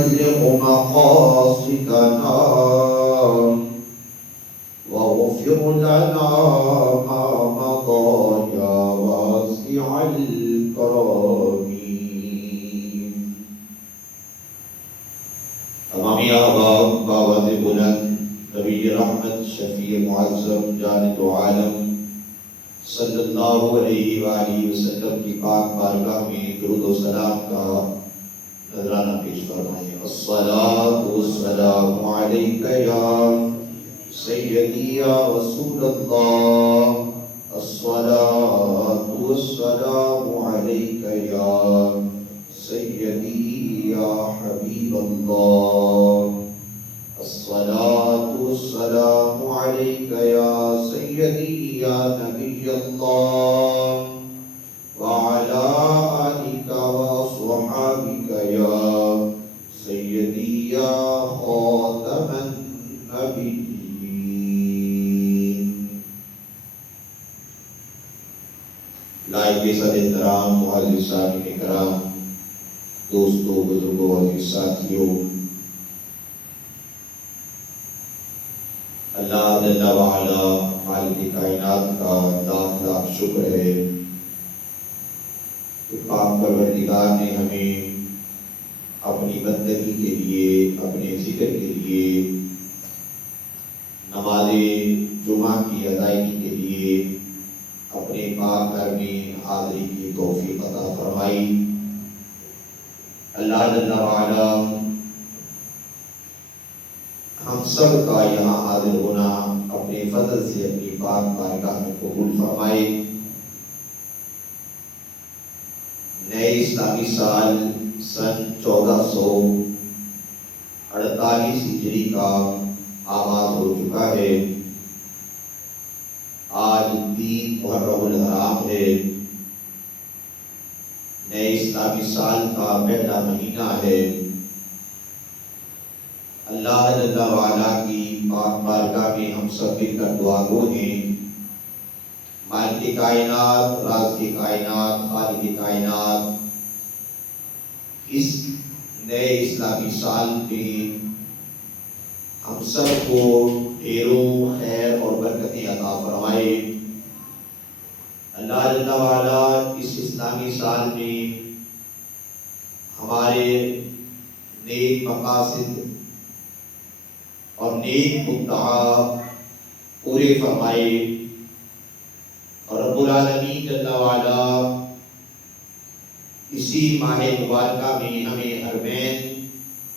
تبلغ مقاصدنا واغفر لنا ما مضى يا واسع الكرم. تمامی آباب باواز بلند نبی رحمت شفیع معظم جانب عالم صلی اللہ علیہ وآلہ وسلم کی پاک بارگاہ میں درود و سلام کا نذرانہ پیش فرمائیں. الصلاۃ والسلام علیک یا سیدی یا رسول اللہ. الصلاۃ والسلام علیک یا سیدی یا حبیب اللہ. الصلاۃ والسلام علیک یا سیدی یا نبی اللہ وعلی آلک وصحابک یا سیدی یا خاتم النبیین. لائق صد احترام معزز سامعین کرام، دوستوں، بزرگوں، عزیز ساتھیوں، اللہ جل وعلا مالک کائنات کا لاکھ لاکھ شکر ہے کہ پاک پروردگار نے ہمیں اپنی بندگی کے لیے، اپنے ذکر کے لیے، نماز جمعہ کی ادائیگی کے لیے اپنے پاک گھر میں حاضری کی توفیق عطا فرمائی. اللہ جل وعلا ہم سب کا یہاں حاضر ہونا اپنے فضل سے اپنی پاک بارگاہ میں قبول فرمائے. نئے اسلامی سال سن 1448 ہجری کا آغاز ہو چکا ہے. آج 3 محرم الحرام ہے. نئے اسلامی سال کا پہلا مہینہ ہے. اللہ جل وعلا کی پاک بارگاہ میں ہم سب مل کر دعا گو ہیں. مالک کائنات، رازق کائنات، خالق کائنات، اس نئے اسلامی سال میں ہم سب کو ڈھیروں خیر اور برکتیں عطا فرمائے. اللہ جل وعلا اس اسلامی سال میں ہمارے نیک مقاصد اور نیک مدعا پورے فرمائے، اور رب العالمین جل وعلا اسی ماہ مبارکہ میں ہمیں حرمین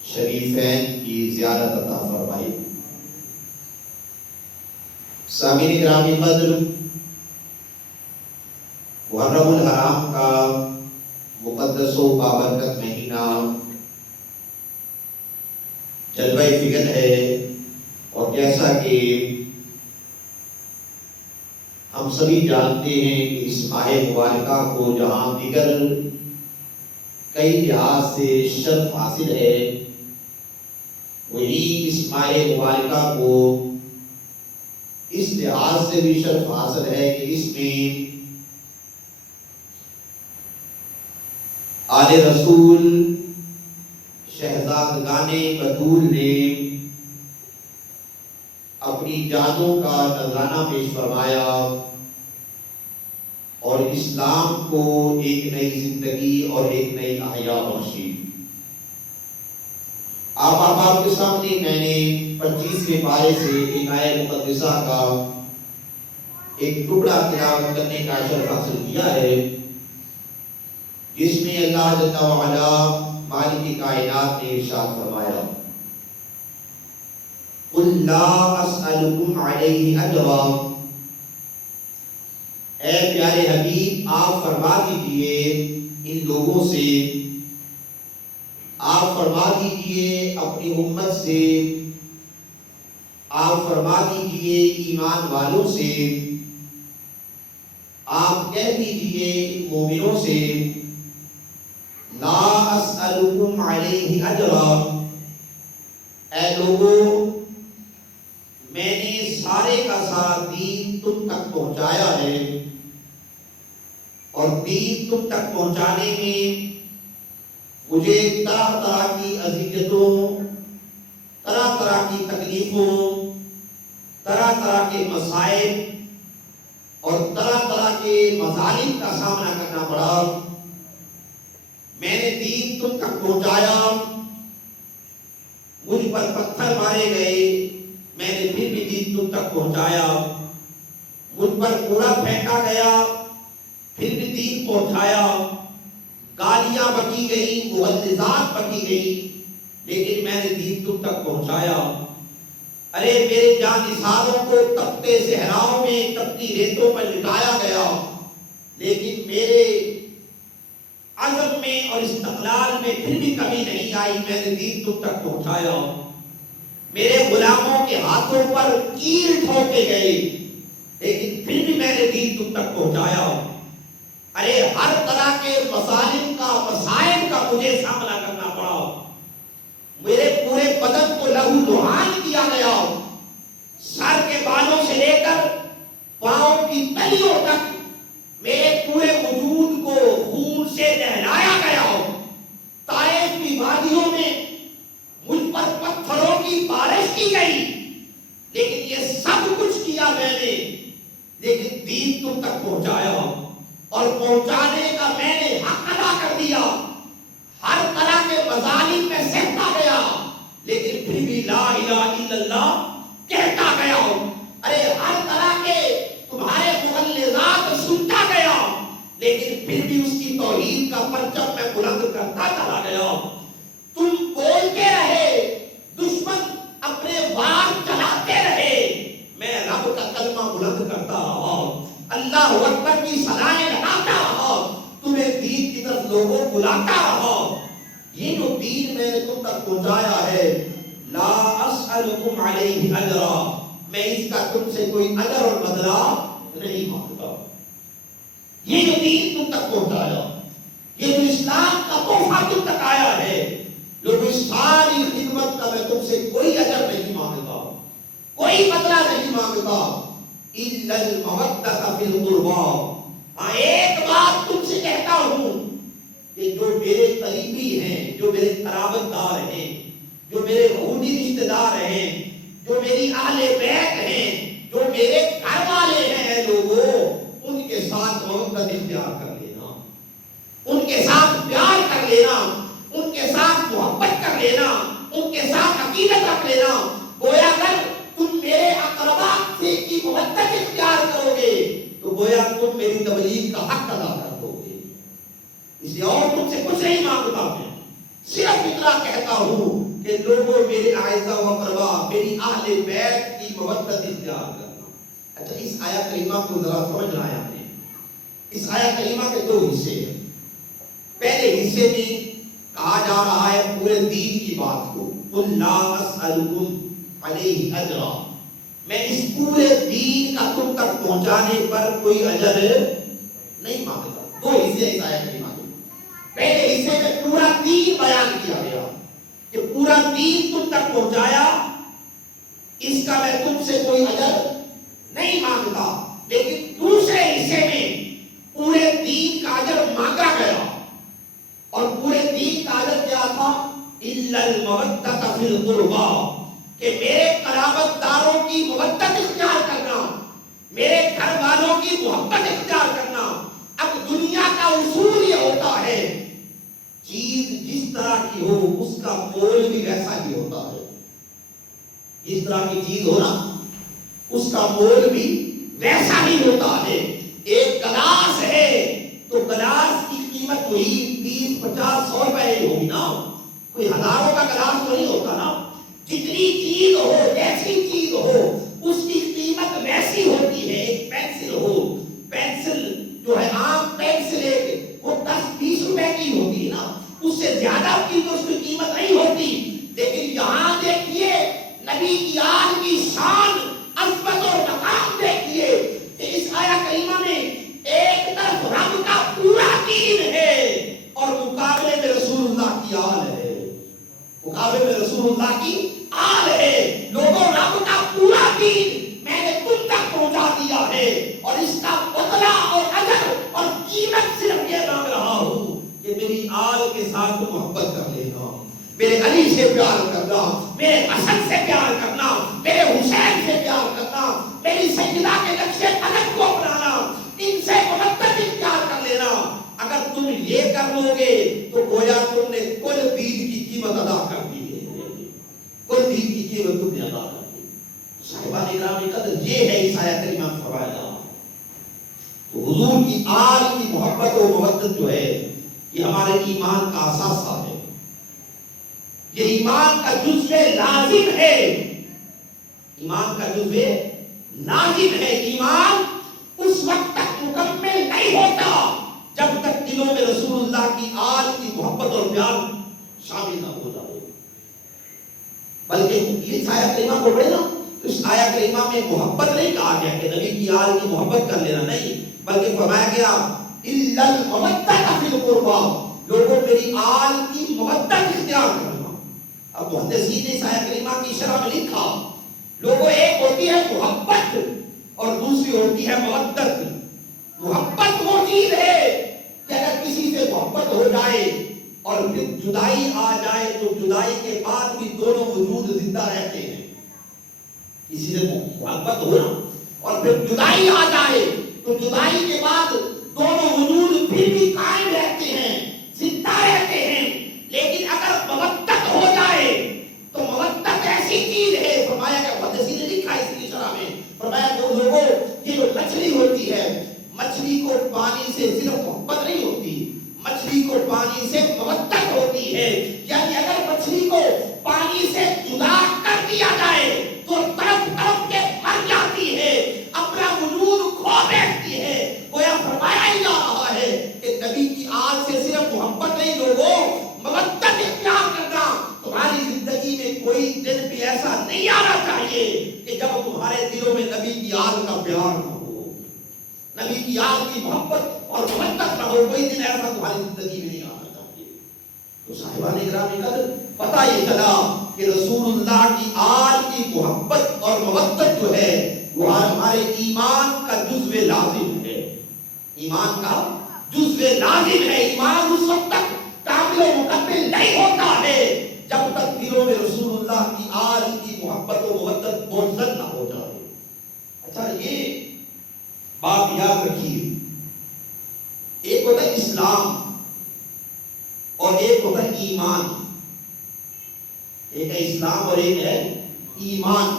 شریفین کی زیارت عطا فرمائے. سامعین گرامی قدر، محرم الحرام کا مقدس و بابرکت مہینہ جلوہ فکر ہے، اور جیسا کہ ہم سبھی جانتے ہیں کہ اس ماہ مبارکہ کو جہاں دیگر کئی لحاظ سے شرف حاصل ہے، وہی اس ماہ مبارکہ کو اس لحاظ سے بھی شرف حاصل ہے کہ اس میں آل رسول شہزادگان بطول نے اپنی جانوں کا نذرانہ پیش فرمایا اور اسلام کو ایک نئی زندگی اور ایک نئی احیا بخشی. آپ احباب کے سامنے میں نے 25ویں پارے سے ایک آیت مقدسہ کا ایک ٹکڑا تلاوت کرنے کا شرف حاصل کیا ہے، جس میں اللہ جل وعلا مالک کائنات نے ارشاد فرمایا: قُلْ لَا أَسْأَلُكُمْ عَلَيْهِ أَجْرًا. اے پیارے حبیب، آپ فرما دیجئے ان لوگوں سے، آپ فرما دیجئے اپنی امت سے، آپ فرما دیجئے ایمان والوں سے، آپ کہہ دیجئے مومنوں سے، لا اسألکم علیہ اجرا، اے لوگوں میں نے سارے کا سارا دین تم تک پہنچایا ہے، اور دین تم تک پہنچانے میں مجھے طرح طرح کی اذیتوں کے مسائل اور طرح طرح کے مظالم کا سامنا کرنا پڑا، میں نے دین تم تک پہنچایا، مجھ پر پتھر مارے گئے، میں نے پھر بھی دین تم تک پہنچایا، مجھ پر کوڑا پھینکا گیا، پھر بھی دین پہنچایا، گالیاں بکی گئی، مغلظات بکی گئی، لیکن میں نے دین تم تک پہنچایا۔ ارے میرے جانثاروں کو تپتے صحراؤں میں تپتی ریتوں پر لٹایا گیا، لیکن میرے عزم میں اور استقلال میں پھر بھی کمی نہیں آئی، میں نے دین تم تک پہنچایا۔ میرے غلاموں کے ہاتھوں پر کیل ٹھوکے گئے، لیکن پھر بھی میں نے دین تم تک پہنچایا۔ ارے ہر طرح کے مظالم کا، مسائل کا مجھے سامنا کرنا پڑا، میرے پورے بدن کو لہو لہان کیا گیا، سر کے بالوں سے لے کر پاؤں کی تلیوں تک میرے پورے وجود کو خون سے نہلایا گیا۔ طائف کی وادیوں میں مجھ پر پتھروں کی بارش کی گئی، لیکن یہ سب کچھ کیا میں نے، لیکن دین تم تک پہنچایا، اور پہنچانے کا میں نے حق ادا کر دیا۔ ہر طرح کے مظالم میں سہتا گیا، لیکن پھر بھی لا الہ الا اللہ کہتا گیا۔ ارے ہر طرح کے تمہارے مغلظات سنتا گیا، لیکن پھر بھی اس کی توحید کا پرچم میں بلند کرتا چلا گیا۔ تم بولتے رہے، دشمن اپنے وار چلاتے رہے، میں رب کا کلمہ بلند کرتا رہا، اللہ اکبر کی صدائیں لگاتا رہا، تمہیں دین کی طرف لوگوں بلاتا رہا۔ یہ جو دین میں نے تم تک پہنچایا ہے، لا اسألکم علیہ اجرا، میں اس کا تم سے کوئی اجر اور بدلہ نہیں مانگتا۔ یہ جو دین تم تک پہنچایا، یہ جو اسلام کا تحفہ تم تک آیا ہے، جو اس ساری خدمت کا میں تم سے کوئی اجر نہیں مانگتا، کوئی بدلہ نہیں مانگتا، الا المودۃ فی القربى۔ ہاں ایک بات تم سے کہتا ہوں کہ جو میرے قریبی ہیں، جو میرے قرابت دار ہیں، جو میرے خونی رشتہ دار ہیں، جو میری اہل بیت ہیں، جو میرے گھر والے ہیں، لوگوں ان کے ساتھ محبت اختیار کر لینا، ان کے ساتھ پیار کر لینا، ان کے ساتھ محبت کر لینا، ان کے ساتھ عقیدت رکھ لینا۔ گویا اگر تم میرے اقربا سے کی محبت اختیار کرو گے تو گویا تم میری تبلیغ کا حق ادا کر دو گے۔ اس لیے اور تم سے کچھ نہیں مانگتا، میں صرف اتنا کہتا ہوں کہ لوگوں میرے اعزاء و اقربا، میری اہل بیت کی محبت اختیار کرنا۔ اچھا اس آیت کریمہ کو ذرا سمجھنا ہے آپ نے۔ اس آیت کریمہ کے دو حصے ہیں۔ پہلے حصے میں کہا جا رہا ہے پورے دین کی بات کو، قل لا اسألکم علیہ اجرا، میں اس پورے دین کا تم تک پہنچانے پر کوئی اجر نہیں مانگتا۔ دو حصے اس آیت کریمہ کے۔ پہلے حصے میں پورا دین بیان کیا گیا کہ پورا دین تم تک پہنچایا، اس کا میں تم سے کوئی اجر نہیں مانگتا، لیکن دوسرے حصے میں پورے دین کا اجر مانگا گیا، اور پورے دین کا اجر کیا تھا؟ الا المودۃ فی القربى، کہ میرے قرابت داروں کی محبت اختیار کرنا، میرے گھر والوں کی محبت اختیار کرنا۔ اب دنیا کا اصول یہ ہوتا ہے، چیز جس طرح کی ہو اس کا مول بھی ویسا ہی ہوتا ہے۔ جس طرح کی چیز ہو نا اس کا مول بھی ویسا ہی ہوتا ہے۔ ایک گلاس ہے تو گلاس کی قیمت وہی 20، 50، 100 روپے ہوگی نا، کوئی ہزاروں کا گلاس تو نہیں ہوتا نا۔ جتنی چیز ہو، جیسی چیز ہو، اس کی قیمت ویسی ہوتی ہے۔ ایک پینسل ہو، پینسل جو ہے عام پینسل ہے وہ 10-20 روپے کی ہوتی ہے نا، اس سے زیادہ کی تو اس کی قیمت نہیں ہوتی۔ لیکن یہاں دیکھیے نبی کی آل کی شان، عظمت اور مقام دیکھیے کہ اس آیت کریمہ میں ایک طرف رب کا پورا دین ہے اور مقابلے میں رسول اللہ کی آل ہے، مقابلے میں رسول اللہ کی آل ہے۔ لوگوں رب کا پورا دین میں نے تم تک پہنچا دیا ہے، اور اس کا بدلہ اور اجر اور قیمت صرف یہ مانگ رہا ہوں کہ میری آل کے ساتھ محبت کر لینا، میرے علی سے پیار کرنا، میرے حسن سے پیار کرنا، میرے حسین سے پیار کرنا، میری سیدہ کے نقش قدم کو اپنانا، ان سے محبت اختیار کر لینا، اگر تم یہ کر لو گے تو گویا تم نے کل دین کی قیمت ادا کر دی ہے، کل دین کی قیمت تم نے ادا کر دی۔ صاحبان اکرام قدر یہ ہے اس آیت کریمہ میں فرمایا، تو حضور کی آل کی محبت و مودت جو ہے یہ ہمارے ایمان کا اثاثہ ہے، یہ ایمان کا جزو لازم ہے، ایمان کا جزو لازم ہے۔ ایمان اس وقت تک مکمل نہیں ہوتا جب تک دلوں میں رسول اللہ کی آل کی محبت اور پیار شامل نہ ہو جائے، بلکہ اس آیت کریمہ کو پڑھنا، اس آیت کریمہ میں محبت نہیں کہا گیا کہ نبی کی آل کی محبت کر لینا، نہیں، بلکہ فرمایا گیا اِلَّا الْمَوَدَّةَ فِي الْقُرْبَى، لوگوں میری آل کی محبت اختیار کرنا۔ اب محدثین نے اس آیت کریمہ کی شرح میں لکھا، لوگوں ایک ہوتی ہے محبت اور دوسری ہوتی ہے مودت۔ محبت وہ چیز ہے کہ اگر کسی سے محبت ہو جائے اور پھر جدائی آ جائے تو جدائی کے بعد بھی دونوں وجود زندہ رہتے ہیں۔ کسی سے محبت ہو اور پھر جدائی آ جائے تو جدائی کے بعد دونوں وجود پھر بھی قائم رہتے ہیں، زندہ رہتے ہیں۔ لیکن اگر مودت ہو جائے تو مودت ایسی چیز ہے، فرمایا کہ محدثین نے لکھا اس کی شرح میں، فرمایا کہ لوگوں یہ جو مچھلی ہوتی ہے، مچھلی کو پانی سے صرف محبت نہیں ہوتی، مچھلی کو پانی سے مودت ہوتی ہے، یعنی اگر مچھلی کو پانی سے جدا کر دیا جائے تو تڑپ تڑپ کے مر جاتی ہے، اپنا وجود کھو بیٹھتی ہے۔ گویا فرمایا ہی جا رہا ہے کہ نبی کی آل سے صرف محبت نہیں، لوگوں مودت اختیار کرنا۔ تمہاری زندگی میں کوئی دن بھی ایسا نہیں آنا چاہیے کہ جب تمہارے دلوں میں نبی کی آل کا پیار نہ ہو، نبی کی آل کی محبت اور مودت نہ ہو، کوئی دن ایسا تمہاری زندگی میں نہیں آنا چاہیے۔ تو صاحبان اکرام قدر پتہ یہ چلا کہ رسول اللہ کی آل کی محبت اور مودت جو ہے وہ ہمارے ایمان کا جزو لازم ہے، ایمان کا جزو لازم ہے۔ ایمان اس وقت تک کامل و مکمل نہیں ہوتا ہے جب تک دلوں میں رسول اللہ کی آل کی محبت و مودت منزل نہ ہو جائے۔ اچھا یہ بات یاد رکھیے، ایک ہوتا ہے اسلام اور ایک ہوتا ہے ایمان، ایک ہے اسلام اور ایک ہے ایمان۔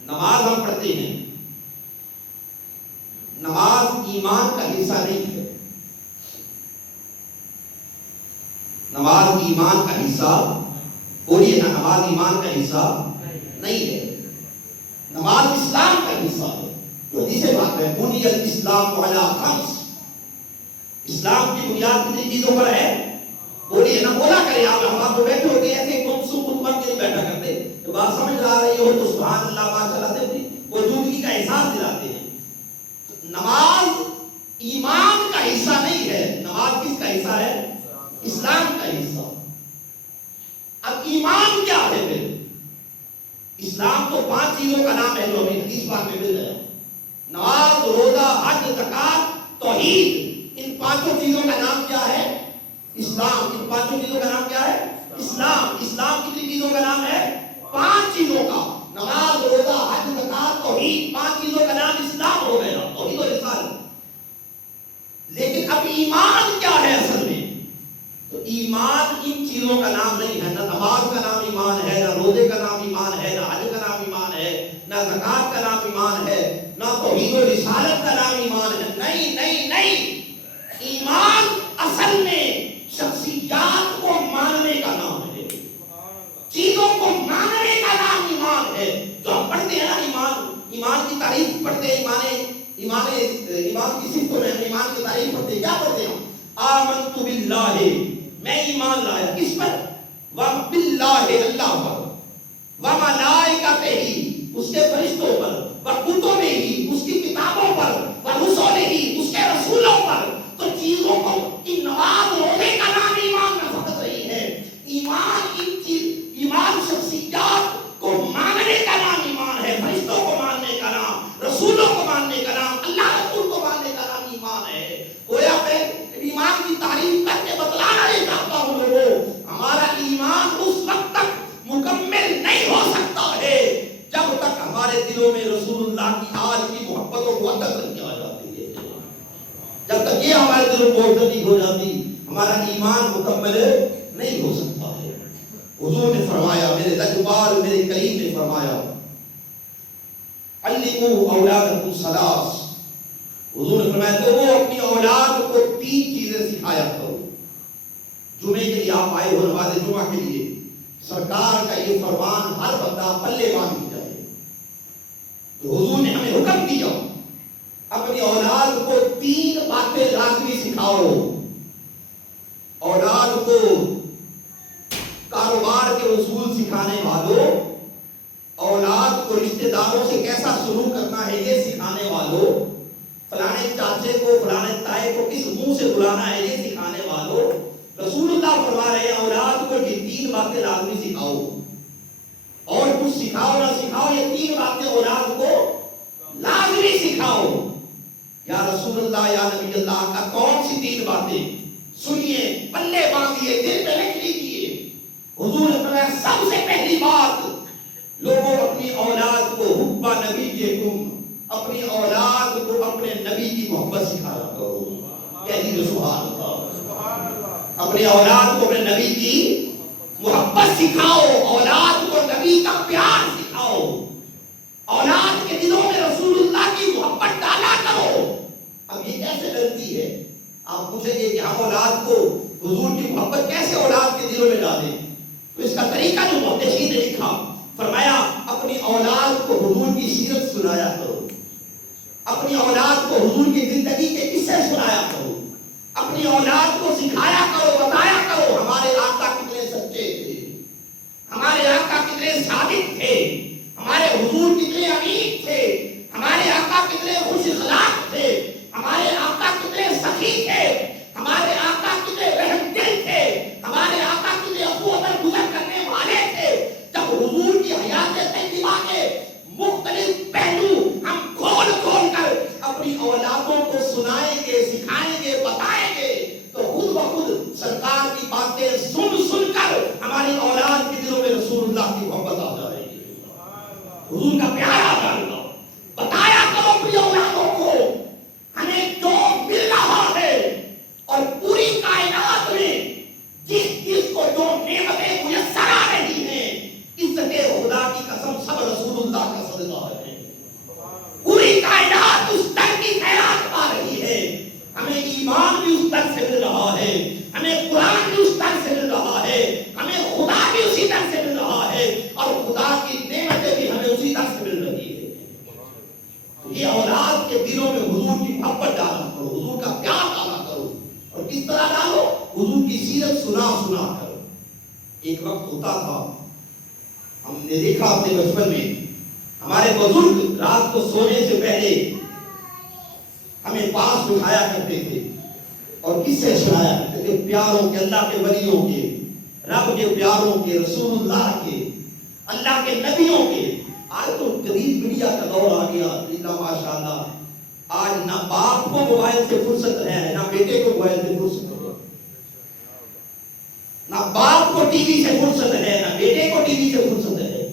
نماز ہم پڑھتے ہیں، نماز ایمان کا حصہ نہیں ہے، نماز ایمان کا حصہ، بولیے نا، نماز ایمان کا حصہ نہیں ہے، نماز اسلام کا حصہ ہے۔ جو حدیث بات ہے، بنی الاسلام علی خمس، اسلام کی بنیاد کتنی چیزوں پر ہے؟ بولیے نا، بولا کرے آپ، ہم آپ کو بیٹھے ہوتے ہیں ایسے منسوخ بن کے نہیں بیٹھا کرتے، تو بات سمجھ آ رہی ہو تو سبحان اللہ ماشاءاللہ سے اپنی موجودگی کا احساس دلاتے ہیں۔ نماز ایمان کا حصہ نہیں ہے، نماز کس کا حصہ ہے؟ اسلام کا حصہ۔ اب ایمان کیا ہے پھر؟ اسلام تو 5 چیزوں کا نام ہے جو ہمیں حدیث پاک میں مل رہا ہے، نماز، روزہ، حج، زکات، توحید۔ ان 5 چیزوں کا نام کیا ہے؟ اسلام۔ ان 5 چیزوں کا نام کیا ہے؟ اسلام۔ اسلام کتنی چیزوں کا نام ہے؟ 5 چیزوں کا، نماز، روزہ، حج، زکات، توحید، 5 چیزوں کا نام اسلام ہو گیا، توحید و رسالت۔ لیکن اب ایمان کیا ہے اصل میں؟ تو ایمان ان چیزوں کا نام نہیں ہے، نہ نماز کا نام ایمان ہے، نہ روزے کا نام ایمان ہے، نہ حج کا نام ایمان ہے، نہ زکات کا نام ایمان ہے، نہ توحید و رسالت کا نام ایمان ہے۔ نہیں نہیں نہیں، ایمان اصل میں شخصیات کو ماننے کا نام ہے، چیزوں کو ماننے کا نام ایمان ہے۔ جو ہم پڑھتے ہیں نا، ایمان کی تعریف پڑھتے ہیں، ایمان کی صفتوں میں ایمان کی تعریف پڑھتے ہیں، کیا پڑھتے ہیں؟ آمنت باللہ، میں ایمان لایا کس پر؟ وباللہ، اللہ پر، وملائکتہ، اس کے فرشتوں پر، وکتبہ، اس کی کتابوں پر، ورسلہ، اس کے رسولوں پر۔ تو چیزوں کو، ان نماز، روزے کا نام ایمان میں فقط نہیں ہے، ایمان شخصیات کو ماننے کا نام ایمان ہے، فرشتوں کو ماننے کا نام، رسولوں کو ماننے کا نام، اللہ رسول کو ماننے کا نام ایمان ہے۔ گویا میں ایمان کی تعریف کر کے بتلانا نہیں چاہتا ہوں لوگوں، ہمارا ایمان ہمارے دلوں کو زدی ہو جاتی ہمارا ایمان مکمل نہیں ہو سکتا ہے۔ حضور نے فرمایا، میرے لجپال میرے کریم نے فرمایا علموا اولادکم ثلاث، حضور نے فرمایا لوگوں اپنی اولاد کو 3 چیزیں سکھایا کرو۔ جمعے کے لیے آپ آئے ہو، نماز جمعہ کے لیے سرکار کا یہ فرمان ہر بندہ پلے باندھ جائے۔ تو حضور نے ہمیں حکم دیا اپنی اولاد کو 3 باتیں لازمی سکھاؤ۔ اولاد کو کاروبار کے اصول سکھانے والوں، اولاد کو رشتہ داروں سے کیسا سلوک کرنا ہے یہ سکھانے والوں، فلانے چاچے کو فلانے تائے کو کس منہ سے بلانا ہے یہ سکھانے والوں، رسول اللہ فرما رہے ہیں اولاد کو یہ 3 باتیں لازمی سکھاؤ۔ اور کچھ سکھاؤ نہ سکھاؤ، یہ 3 باتیں اولاد کو لازمی سکھاؤ۔ یا رسول اللہ یا نبی اللہ کا کون سی 3 باتیں؟ سنیے، پلے باندھیے، دل پہ لکھ لیجیے۔ حضور نے فرمایا سب سے پہلی بات، لوگوں اپنی اولاد کو حب نبی کے کم، اپنی اولاد کو اپنے نبی کی محبت سکھایا کرو۔ کہہ دیجیے سبحان اللہ۔ اپنی اولاد کو اپنے نبی کی محبت سکھاؤ، اولاد کو نبی کا پیار سکھاؤ، اولاد کے دلوں میں رسول اللہ کی محبت ڈالا کرو۔ اب یہ کیسے ڈلتی ہے؟ آپ پوچھیں گے کہ ہم اولاد کو حضور کی محبت کیسے اولاد کے دلوں میں ڈالیں؟ تو اس کا طریقہ جو محدثین نے لکھا، فرمایا اپنی اولاد کو حضور کی سیرت سنایا کرو، اپنی اولاد کو حضور کی زندگی کے قصے سنایا کرو، اپنی اولاد کو سکھایا کرو، بتایا کرو ہمارے آقا کتنے سچے تھے، ہمارے آقا کتنے صادق تھے، ہمارے حضور کتنے امین تھے، ہمارے آقا کتنے خوش اخلاق تھے، ہمارے آقا کتنے سخی تھے، ہمارے آقا کتنے رحم دل تھے، ہمارے آقا کتنے عفو و درگزر کرنے والے تھے۔ جب حضور کی حیات طیبہ کے مختلف پہلو ہم کھول کھول کر اپنی اولادوں کو سنائیں گے، سکھائیں گے، بتائیں گے، تو خود بخود سرکار کی باتیں سن سن کر ہماری اولاد کے دلوں میں رسول اللہ کی محبت آ جائے گی، حضور کا پیار آ جائے گا۔ بتایا کرو اپنی اولادوں کو ہمیں جو مل رہا ہے، اور پوری کائنات میں جس چیز کو جو نعمتیں میسر آ رہی ہیں، عزت خدا کی قسم سب رسول اللہ کا صدقہ ہے۔ پوری کائنات اس در کی خیرات پا رہی ہے، ہمیں ایمان بھی اس در سے مل رہا ہے، ہمیں قرآن بھی اس در سے مل رہا ہے، ہمیں خدا بھی اسی در سے مل رہا ہے، اور خدا کی نعمتیں بھی ہمیں اسی در سے مل رہی ہے۔ تو یہ اولاد کے دلوں میں حضور کی محبت ڈالا کرو، حضور کا پیار ڈالا کرو، اور کس طرح ڈالو؟ حضور کی سیرت سنا سنا کر۔ ایک وقت ہوتا تھا، ہم نے دیکھا اپنے بچپن میں ہمارے بزرگ رات کو سونے سے پہلے ہمیں پاس بٹھایا کرتے تھے اور کس سے سنایا کرتے تھے؟ پیاروں کے، اللہ کے ولیوں کے، رب کے پیاروں کے، رسول اللہ کے، اللہ کے نبیوں کے۔ آج تو جدید میڈیا کا دور آ گیا، اللہ ماشاء اللہ، آج نہ باپ کو موبائل سے فرصت ہے، نہ بیٹے کو موبائل سے فرصت ہے، نہ باپ کو ٹی وی سے فرصت ہے، نہ بیٹے کو ٹی وی سے فرصت ہے،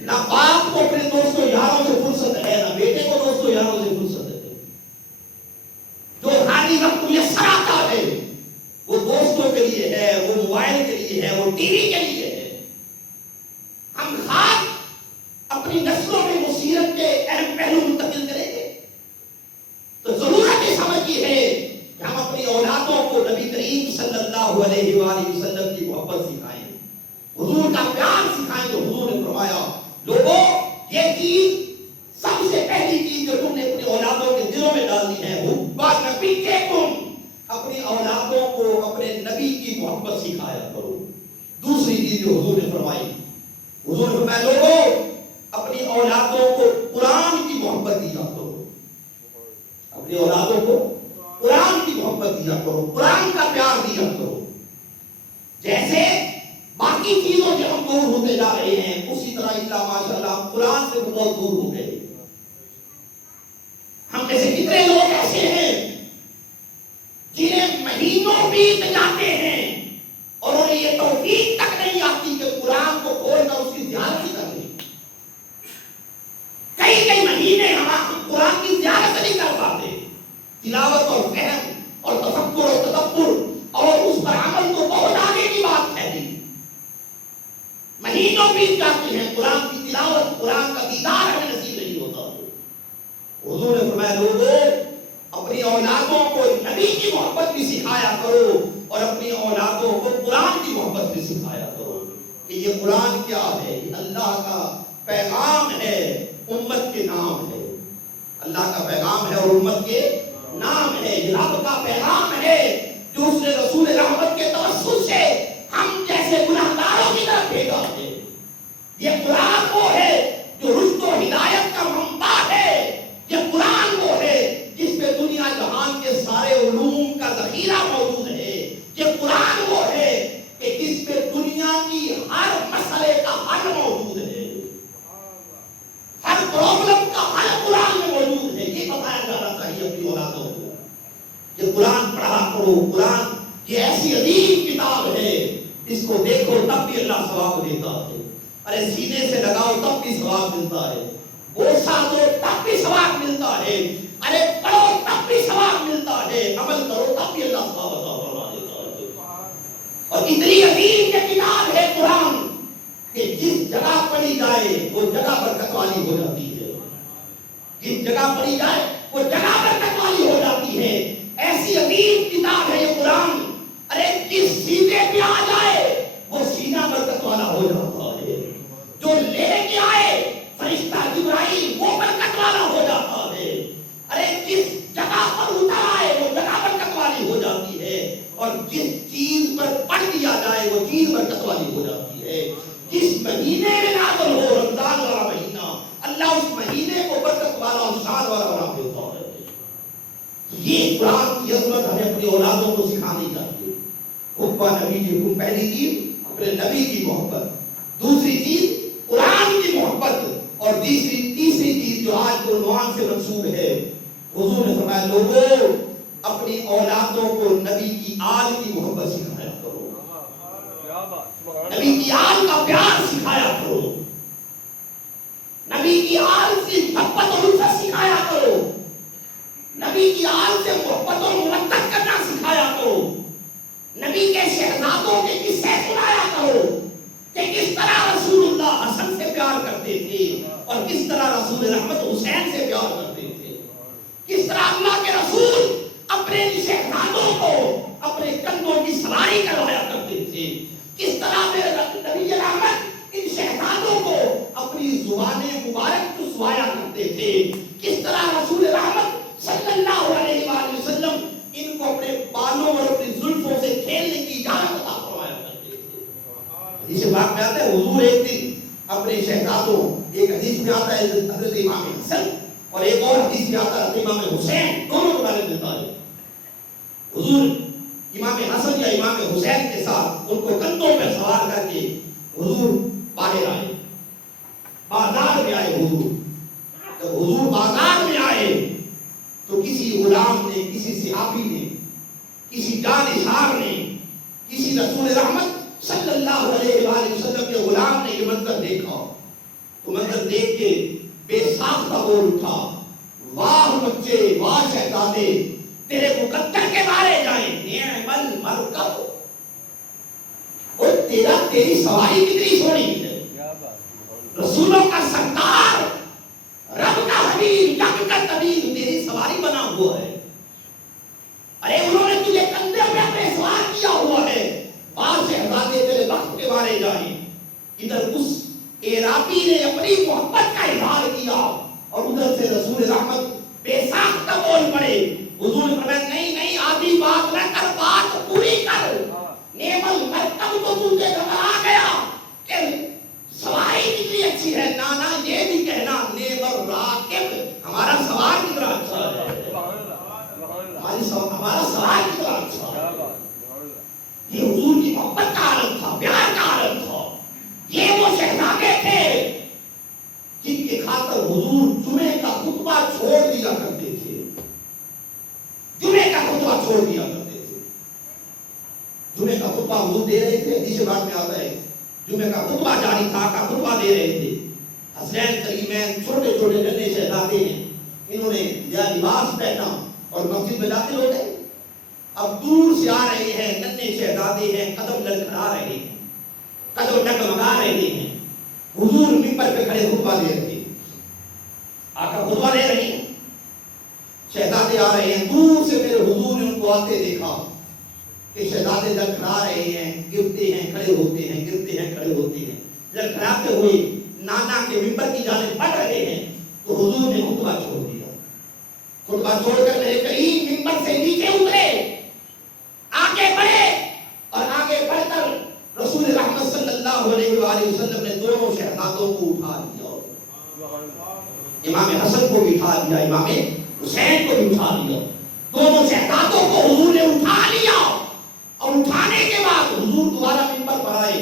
نہ باپ کو اپنے دوستوں یاروں سے فرصت ہے، نہ بیٹے کو دوستوں یاروں سے فرصت ہے۔ جو خالی وقت میسر آتا ہے وہ دوستوں کے لیے ہے، وہ موبائل کے لیے ہے، وہ ٹی وی کے لیے ہے۔ ہم خاص اپنی نسلوں میں وہ سیرت کے اہم پہلو منتقل کریں گے تو ضرورت یہ سمجھ یہ ہے کہ ہم اپنی اولادوں کو نبی کریم صلی اللہ علیہ وآلہ وسلم کی محبت سکھائیں، حضور کا پیار سکھائیں۔ تو حضور نے فرمایا لوگوں یہ چیز سب سے پہلی چیز جو تم نے اپنی اولادوں کے دلوں میں ڈالنی ہے، حب نبی کے تم اپنی اولادوں کو اپنے نبی کی محبت سکھایا کرو۔ دوسری چیز جو حضور نے فرمائی، حضور نے فرمایا لوگوں اپنی اولادوں کو قرآن کی محبت دیا کرو، اپنی اولادوں کو قرآن کی محبت دیا کرو، قرآن کا پیار دیا کرو۔ جیسے باقی چیزوں سے ہم دور ہوتے جا رہے ہیں، اسی طرح اللہ ماشاء اللہ ہم قرآن سے بہت دور ہو گئے۔ ہم جیسے کتنے لوگ ایسے ہیں جنہیں مہینوں بیت جاتے ہیں اور انہیں یہ توفیق تک نہیں آتی کہ قرآن کو کھول کر اس کی زیارت کر لیں۔ کئی مہینے ہم قرآن کی زیارت نہیں کر پاتے، تلاوت اور فہم مہینوں بیت جاتے ہیں، قرآن کی تلاوت، قرآن کا دیدار ہمیں نصیب نہیں ہوتا۔ حضور نے فرمایا لوگوں اپنی اولادوں کو نبی کی محبت بھی سکھایا کرو اور اپنی اولادوں کو قرآن کی محبت بھی سکھایا کرو کہ یہ قرآن کیا ہے، یہ اللہ کا پیغام ہے، امت کے نام ہے۔ اللہ کا پیغام ہے اور امت کے نام ہے، یہ رب کا پیغام ہے جو اس نے رسول رحمت کے توسط سے ہم جیسے گناہگاروں کی طرف بھیجا ہے۔ یہ قرآن وہ ہے جو رشد و ہدایت کا منبع ہے، یہ قرآن وہ ہے جس میں دنیا جہان کے سارے علوم کا ذخیرہ موجود ہے، یہ قرآن وہ ہے کہ جس میں دنیا کی ہر مسئلے کا حل موجود ہے، ہر پرابلم کا حل قرآن میں موجود ہے۔ یہ بتایا جانا چاہیے اپنی اولادوں کو، یہ قرآن پڑھا کرو۔ قرآن یہ ایسی عظیم کتاب ہے، اس کو دیکھو تب بھی اللہ ثواب دیتا ہے، ارے سینے سے لگاؤ تب بھی ثواب ملتا ہے، بوسہ دو تب بھی ثواب ملتا ہے، ارے پڑھو تب بھی ثواب ملتا ہے، عمل کرو تب بھی اللہ ثواب عطا فرما دیتا ہے۔ اور اتنی عظیم یہ کتاب ہے قرآن کہ جس جگہ پڑھی جائے وہ جگہ برکت والی ہو جاتی ہے، جس جگہ پڑھی جائے وہ جگہ برکت والی ہو جاتی ہے۔ ایسی عظیم کتاب ہے یہ قرآن، ارے جس سینے پہ آ جائے وہ سینہ برکت والا ہو جاتا ہے، جو لے کے آئے فرشتہ جبرائیل وہ برکت والا ہو جاتا ہے، ارے جس جگہ پر اتر آئے وہ جگہ برکت والی ہو جاتی ہے، اور جس چیز پر پڑھ دیا جائے وہ چیز برکت والی ہو جاتی ہے۔ جس مہینے میں نازل ہو رمضان والا مہینہ، اللہ اس مہینے کو برکت والا اور شان والا بنا دیتا ہے۔ یہ قرآن کی عظمت ہمیں اپنی اولادوں کو سکھانی چاہیے۔ حب نبی کی حکم، پہلی چیز اپنے نبی کی محبت، دوسری چیز قرآن کی محبت، اور تیسری چیز جو آج کو عنوان سے منسوب ہے، حضور نے فرمایا لوگوں اپنی اولادوں کو نبی کی آل کی محبت سکھایا کرو، نبی کی آل کا پیار سکھایا کرو، نبی کی آل کی محبت اور الفت سکھایا کرو، نبی کی آل سے محبت اور مودت کرنا سکھایا کرو، نبی کے شہزادوں کے قصے سنایا کرو کہ کس طرح رسول اللہ حسن سے پیار کرتے تھے اور کس طرح رسول رحمت حسین سے پیار کرتے تھے، کس طرح اللہ کے رسول اپنے شہزادوں کو اپنے کندھوں کی سواری کروایا کرتے تھے، کس طرح نبی رحمت ان شہزادوں کو اپنی زبان مبارک چسوایا کرتے تھے، کس طرح رسول رحمت صلی اللہ علیہ وآلہ وسلم ان کو اپنے بالوں اور اپنی زلفوں سے کھیلنے کی اجازت عطا فرمایا کرتے تھے۔ اس بات میں آتا ہے حضور ایک دن اپنے شہزادوں، ایک حدیث میں آتا ہے حضرت امام حسن اور ایک اور حدیث میں آتا ہے حضرت امام حسین، دونوں کے بارے میں ملتا ہے۔ حضور امام حسن یا امام حسین کے ساتھ ان کو کندھوں پہ سوار کر کے حضور باہر آئے، بازار میں آئے۔ حضور جب حضور بازار میں آئے تو کسی غلام نے، کسی صحابی نے، کسی جانشار نے، کسی رسول رحمت صلی اللہ علیہ وآلہ وسلم کے غلام نے یہ منظر دیکھا تو منظر دیکھ کے بے ساختہ بول اٹھا، واہ بچے، واہ شہزادے، تیرے مقدر کے بارے جائیں، نعم المرکب، اور تیری سواری کتنی سونی ہے، رسولوں کا سردار، رب کا حبیب، جگ کا طبیب، تیری سواری بنا ہوا ہے، ارے انہوں نے تجھے کندھے پہ اپنے سوار کیا ہوا ہے، بعض شہزادے تیرے وقت کے بارے جائیں۔ ادھر اس اعرابی نے اپنی محبت کا اظہار کیا اور ادھر سے رسول رحمت بے ساختہ بول پڑے۔ حضور نے فرمایا نہیں آدھی بات نہ کر، بات پوری کر، نعم المرکب تو تجھے گھبرا گیا کہ سواری کتنی اچھی ہے، نانا یہ بھی کہنا نعم الراکب، ہمارا سوار کتنا اچھا ہے، ہمارا سوار کتنا اچھا ہے۔ یہ حضور کی محبت کا عالم تھا، پیار کا عالم تھا۔ یہ وہ شہزادے تھے جن کے خاطر حضور جمعے کا خطبہ چھوڑ دیا کرتے تھے، جمعے کا خطبہ چھوڑ دیا کرتے تھے۔ جمعے کا خطبہ حضور دے رہے تھے، حدیث بات میں آتا ہے جمعے کا خطبہ جاری تھا، کا خطبہ دے رہے تھے، حسنین کریمین چھوٹے چھوٹے ننھے شہزادے ہیں، انہوں نے یا لباس پہنا اور مسجد میں داخل ہو گئے۔ اب دور سے آ رہے ہیں ننھے شہزادے ہیں، قدم لڑکھڑا رہے ہیں، قدم ڈگمگا رہے ہیں، حضور منبر پہ کھڑے خطبہ دے رہے ہیں، آقا خطبہ دے رہے ہیں، شہزادے آ رہے ہیں، دور سے میرے حضور نے ان کو آتے دیکھا کہ شہزادے لڑکھڑا رہے ہیں، گرتے ہیں کھڑے ہوتے ہیں، گرتے ہیں کھڑے ہوتے ہیں، لڑکھڑاتے ہوئے نانا کے منبر کی جانب بڑھ رہے ہیں، تو حضور نے خطبہ چھوڑ دیا۔ خطبہ چھوڑ کر میرے کریم منبر سے نیچے اترے، آگے بڑھے، اور آگے بڑھ کر رسول رحمت صلی اللہ علیہ وآلہ وسلم نے دونوں شہزادوں کو اٹھا لیا، امام حسن کو بھی اٹھا لیا، امام حسین کو بھی اٹھا لیا، دونوں شہزادوں کو حضور نے اٹھا لیا، اور اٹھانے کے بعد حضور دوبارہ منبر پر آئے،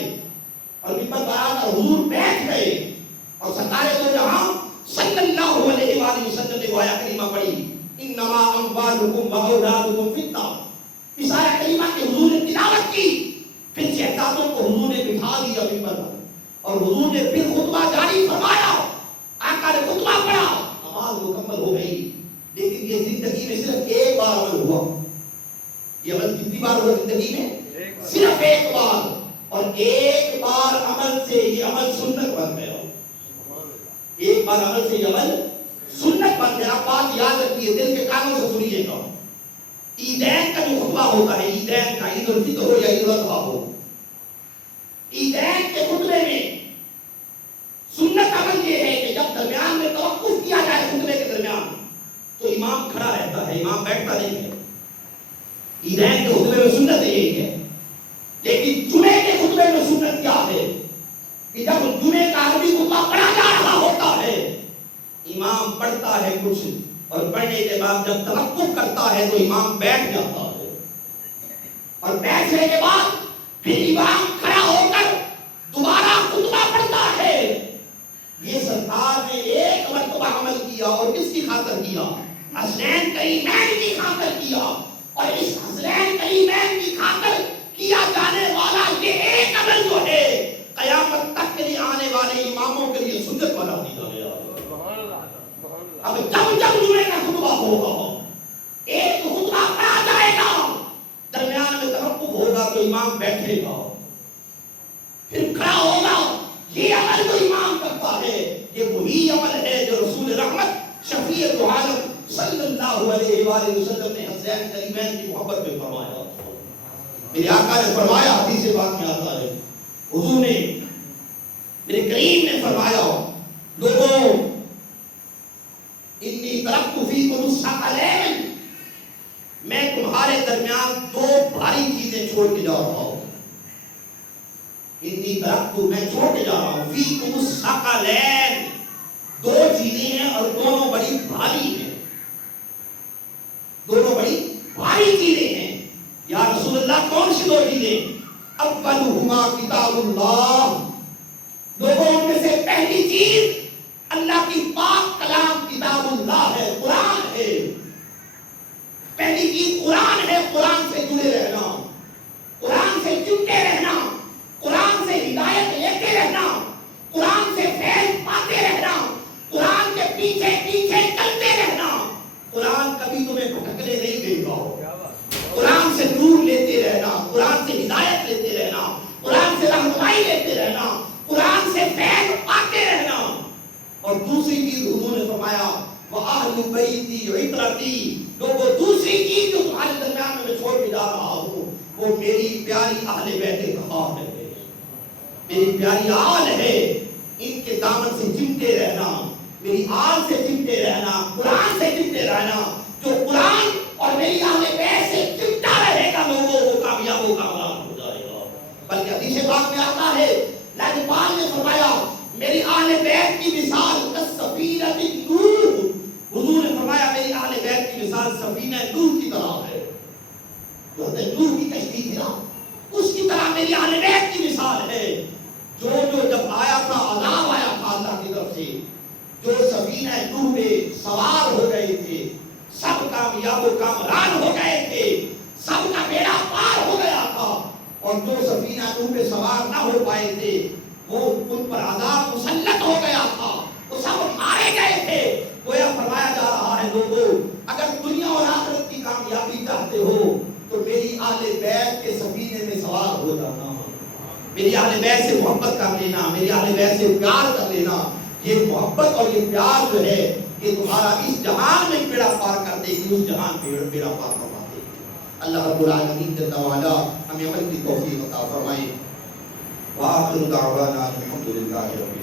اور منبر پر آ کر حضور بیٹھ گئے، اور سرکار دو جہاں صلی اللہ علیہ وآلہ وسلم نے وہ آیت کریمہ پڑھی، انما اموالکم واولادکم فتنہ، اس آیت کریمہ کے حضور نے تلاوت کی، پھر شہزادوں کو حضور نے بٹھا دیا منبر پر، اور حضور نے پھر خطبہ جاری فرمایا، آقا نے خطبہ پڑھا، نماز مکمل ہو گئی، لیکن یہ زندگی میں صرف ایک بار عمل ہوا۔ یہ عمل کتنی بار ہوا زندگی میں؟ صرف ایک بار، اور ایک بار عمل سے یہ عمل سنت بن گیا، ایک بار عمل سے یہ عمل سنت بن گیا۔ بات یاد رکھیے، دل کے کانوں سے سنیے گا، عیدین کا جو خطبہ ہوتا ہے، عیدین کا، عید الفطر ہو یا عید الاضحیٰ ہو، عیدین کے خطبے میں سنت عمل یہ ہے کہ جب درمیان میں توقف کیا جائے خطبے کے درمیان، تو امام کھڑا رہتا ہے، امام بیٹھتا نہیں ہے۔ عیدین کے خطبے میں سنت یہی ہے، لیکن جمعے کے خطبے میں سنت کیا ہے کہ جب جمعے کا عربی خطبہ پڑھا جا رہا ہوتا ہے، امام پڑھتا ہے کچھ، اور پڑھنے کے بعد جب توقف کرتا ہے تو امام بیٹھ جاتا ہے، اور بیٹھنے کے بعد پھر امام کھڑا ہو کر دوبارہ خطبہ پڑھتا ہے۔ یہ سرکار نے ایک مرتبہ عمل کیا، اور کس کی خاطر کیا؟ حسنین کریمین کی خاطر کیا، اور اس حسنین کریمین کی خاطر کیا جانے والا یہ ایک عمل جو ہے قیامت تک کے لیے آنے والے اماموں کے لیے سنت بنا دیا گیا۔ اب جب جمعے کا خطبہ ہوگا، ایک خطبہ پڑھا جائے گا، درمیان میں توقف ہوگا تو امام بیٹھے گا، پھر کھڑا ہوگا، یہ عمل جو امام کرتا ہے یہ وہی عمل ہے جو رسول رحمت شفیع دو عالم صلی اللہ علیہ وآلہ وسلم نے حسین کریمین کی محبت میں فرمایا۔ میرے آقا نے فرمایا، حدیث پاک میں آتا ہے، حضور نے، میرے کریم نے فرمایا، لوگوں انی ترکت فیکم الثقلین، میں تمہارے درمیان دو بھاری چیزیں چھوڑ کے جا رہا ہوں، انی ترکت، میں چھوڑ کے جا رہا ہوں، فیکم الثقلین، دو چیزیں ہیں اور دونوں بڑی بھاری ہیں، دونوں بڑی بھاری چیزیں ہیں۔ یا رسول اللہ کون سی دو چیزیں؟ اولہما کتاب اللہ، لوگوں ان میں سے پہلی چیز اللہ کی پاک کلام کتاب اللہ ہے، قرآن ہے، پہلی چیز قرآن ہے، قرآن سے جڑے رہنا، قرآن سے چمٹے رہنا، قرآن سے ہدایت لیتے رہنا، قرآن سے فیض پاتے رہنا، قرآن کے پیچھے پیچھے چلتے رہنا، قرآن کبھی تمہیں بھٹکنے نہیں دے گا، قرآن سے نور لیتے رہنا، قرآن سے ہدایت لیتے رہنا، قرآن سے رہنمائی لیتے رہنا، قرآن سے فیض پاتے رہنا۔ اور دوسری چیز حضور نے فرمایا، وَأَهْلُ بَيْتِي عِطْرَتِي، لوگوں دوسری چیز جو تمہارے درمیان میں چھوڑ کے جا رہا ہوں وہ میری پیاری اہل بیت طہار ہے، میری پیاری آل ہے، ان کے دامن سے چمٹے رہنا، میری آل سے چمٹے رہنا، قرآن سے چمٹے رہنا، جو قرآن اور میری اہل بیت سے چمٹا رہے گا لوگوں وہ کامیاب و کامیاب ہو جائے گا۔ بلکہ حدیث پاک میں آتا ہے، لاجپال نے فرمایا میری اہل بیت کی مثال کالسفینہ النوح، حضور نے فرمایا میری اہل بیت کی مثال سفینہ نوح کی طرح ہے، جو نوح کی کشتی تھی نا اس کی طرح میری اہل بیت کی مثال ہے، جو جب آیا تھا عذاب آیا تھا اللہ کی طرف سے، جو سفینہ نوح میں سوار ہو گئے تھے سب کامیاب و کامران ہو گئے تھے، سب کا بیڑا پار ہو گیا تھا، اور جو سفینہ نوح میں سوار نہ ہو پائے تھے وہ ان پر عذاب مسلط ہو گیا تھا، وہ سب مارے گئے تھے۔ گویا فرمایا جا رہا ہے لوگوں اگر دنیا اور آخرت کی کامیابی چاہتے ہو تو میری اہل بیت کے سفینے میں سوار ہو جانا، میری اہل بیت سے محبت کر لینا، میری اہل بیت ایسے پیار کر لینا. یہ محبت اور یہ پیار جو ہے یہ تمہارا اس جہان میں بیڑا پار کر دے گی, اس جہان میں بیڑا پار کروا دے گی. اللہ رب العالمین جل وعلا ہمیں عمل کی توفیق عطا فرمائے. وآخر دعوانا الحمدللہ رب العالمین.